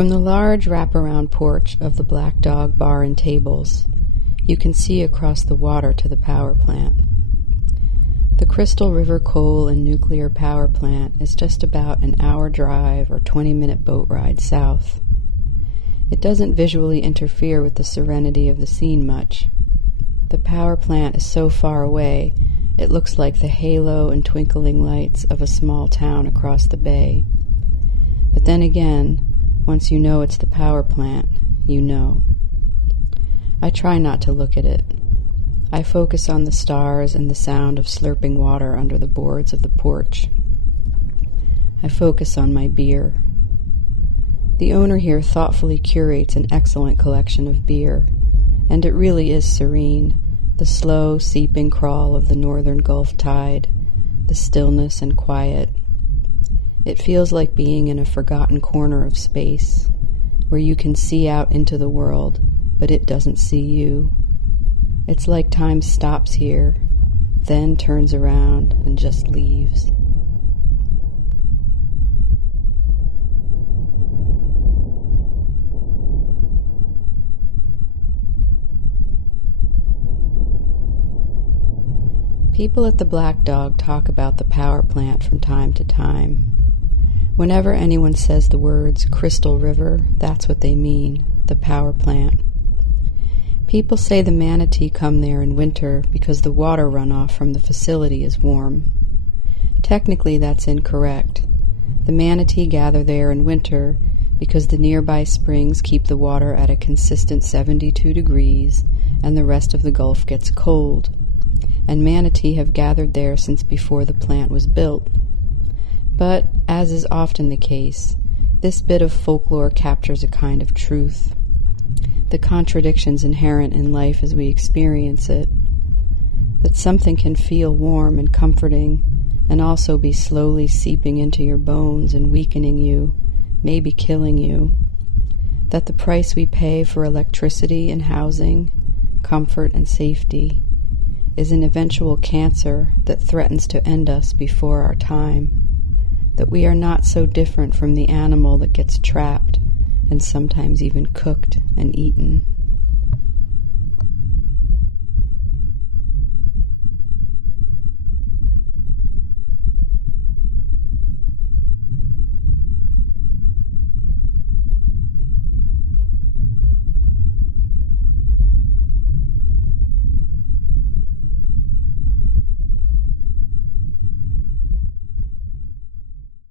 From the large wraparound porch of the Black Dog Bar and Tables, you can see across the water to the power plant. The Crystal River Coal and Nuclear Power Plant is just about an hour drive or 20-minute boat ride south. It doesn't visually interfere with the serenity of the scene much. The power plant is so far away, it looks like the halo and twinkling lights of a small town across the bay. But then again, once you know it's the power plant, you know. I try not to look at it. I focus on the stars and the sound of slurping water under the boards of the porch. I focus on my beer. The owner here thoughtfully curates an excellent collection of beer, and it really is serene, the slow seeping crawl of the northern Gulf tide, the stillness and quiet. It feels like being in a forgotten corner of space, where you can see out into the world, but it doesn't see you. It's like time stops here, then turns around and just leaves. People at the Black Dog talk about the power plant from time to time. Whenever anyone says the words Crystal River, that's what they mean, the power plant. People say the manatee come there in winter because the water runoff from the facility is warm. Technically, that's incorrect. The manatee gather there in winter because the nearby springs keep the water at a consistent 72 degrees and the rest of the Gulf gets cold. And manatee have gathered there since before the plant was built. But, as is often the case, this bit of folklore captures a kind of truth, the contradictions inherent in life as we experience it, that something can feel warm and comforting and also be slowly seeping into your bones and weakening you, maybe killing you, that the price we pay for electricity and housing, comfort and safety, is an eventual cancer that threatens to end us before our time, that we are not so different from the animal that gets trapped and sometimes even cooked and eaten.